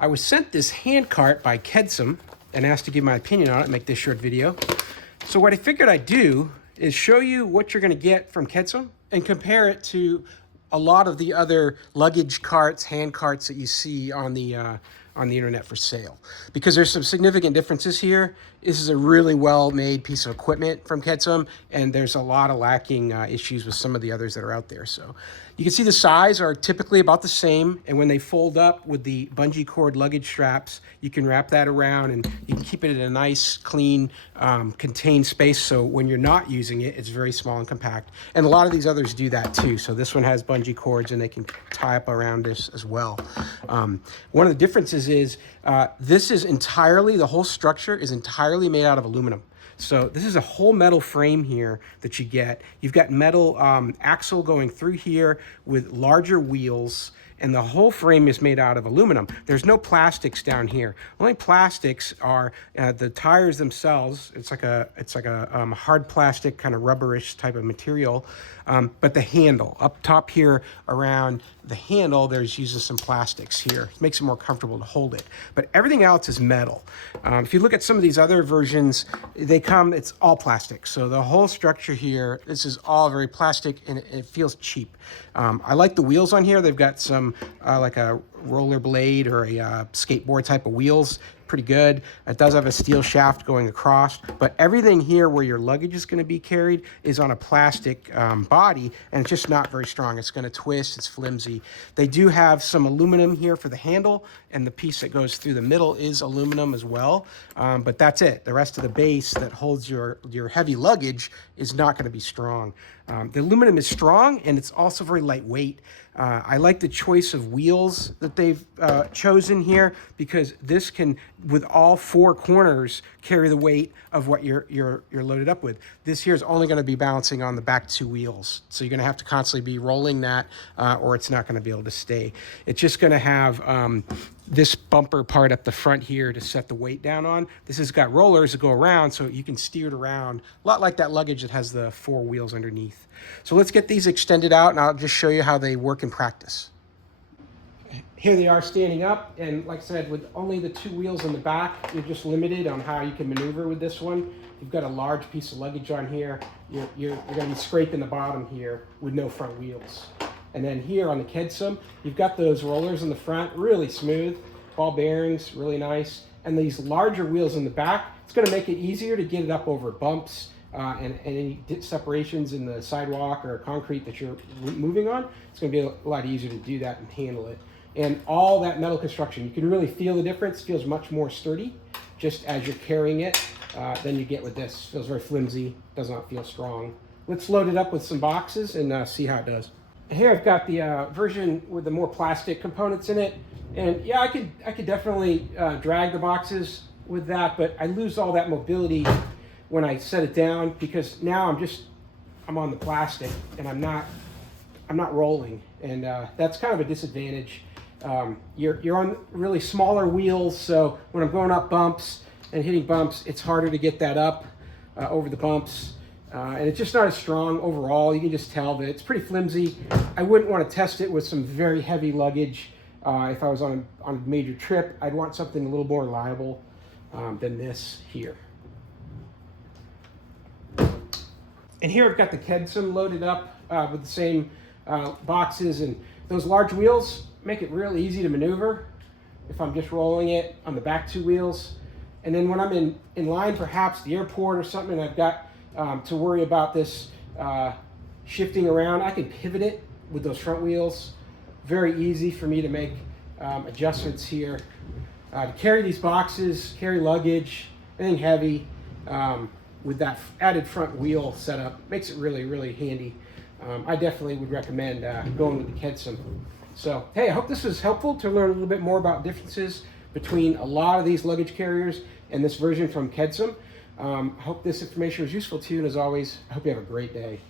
I was sent this hand cart by KEDSUM and asked to give my opinion on it and make this short video. So what I figured I'd do is show you what you're going to get from KEDSUM and compare it to a lot of the other luggage carts, hand carts that you see on the internet for sale. Because there's some significant differences here. This is a really well-made piece of equipment from KEDSUM, and there's a lot of lacking issues with some of the others that are out there. So you can see the size are typically about the same, and when they fold up with the bungee cord luggage straps, you can wrap that around and you can keep it in a nice, clean, contained space. So when you're not using it, it's very small and compact. And a lot of these others do that too. So this one has bungee cords and they can tie up around this as well. One of the differences is this is entirely, the whole structure is entirely made out of aluminum. So this is a whole metal frame here that you get. You've got metal axle going through here with larger wheels, and the whole frame is made out of aluminum. There's no plastics down here. Only plastics are the tires themselves. It's like a hard plastic, kind of rubberish type of material. But the handle up top here around the handle, there's using some plastics here. It makes it more comfortable to hold it. But everything else is metal. If you look at some of these other versions, it's all plastic. So the whole structure here, this is all very plastic and it feels cheap. I like the wheels on here. They've got some like a roller blade or a skateboard type of wheels. Pretty good. It does have a steel shaft going across, but everything here where your luggage is going to be carried is on a plastic body, and it's just not very strong. It's going to twist, it's flimsy. They do have some aluminum here for the handle, and the piece that goes through the middle is aluminum as well, but that's it. The rest of the base that holds your heavy luggage is not going to be strong. The aluminum is strong, and it's also very lightweight. I like the choice of wheels that they've chosen here, because this can, with all four corners, carry the weight of what you're loaded up with. This here is only going to be balancing on the back two wheels, so you're going to have to constantly be rolling that, or it's not going to be able to stay. It's just going to have this bumper part up the front here to set the weight down on. This has got rollers that go around, so you can steer it around, a lot like that luggage that has the four wheels underneath. So let's get these extended out, and I'll just show you how they work in practice. Here they are standing up, and like I said, with only the two wheels in the back, you're just limited on how you can maneuver with this one. You've got a large piece of luggage on here. You're going to be scraping the bottom here with no front wheels. And then here on the KEDSUM, you've got those rollers in the front, really smooth, ball bearings, really nice. And these larger wheels in the back, it's going to make it easier to get it up over bumps and any separations in the sidewalk or concrete that you're moving on. It's going to be a lot easier to do that and handle it. And all that metal construction, you can really feel the difference. It feels much more sturdy just as you're carrying it than you get with this. It feels very flimsy, does not feel strong. Let's load it up with some boxes and see how it does. Here I've got the version with the more plastic components in it. And yeah, I could definitely drag the boxes with that, but I lose all that mobility when I set it down, because now I'm on the plastic and I'm not rolling, and that's kind of a disadvantage. You're on really smaller wheels, so when I'm going up bumps and hitting bumps, it's harder to get that up over the bumps. And it's just not as strong overall. You can just tell that it's pretty flimsy. I wouldn't want to test it with some very heavy luggage. If I was on a major trip, I'd want something a little more reliable than this here. And here I've got the KEDSUM loaded up with the same boxes, and those large wheels make it real easy to maneuver if I'm just rolling it on the back two wheels. And then when I'm in line, perhaps the airport or something, and I've got to worry about this shifting around, I can pivot it with those front wheels. Very easy for me to make adjustments here. To carry these boxes, carry luggage, anything heavy, with that added front wheel setup, makes it really, really handy. I definitely would recommend going with the KEDSUM. So, hey, I hope this was helpful to learn a little bit more about differences between a lot of these luggage carriers and this version from KEDSUM. I hope this information was useful to you, and as always, I hope you have a great day.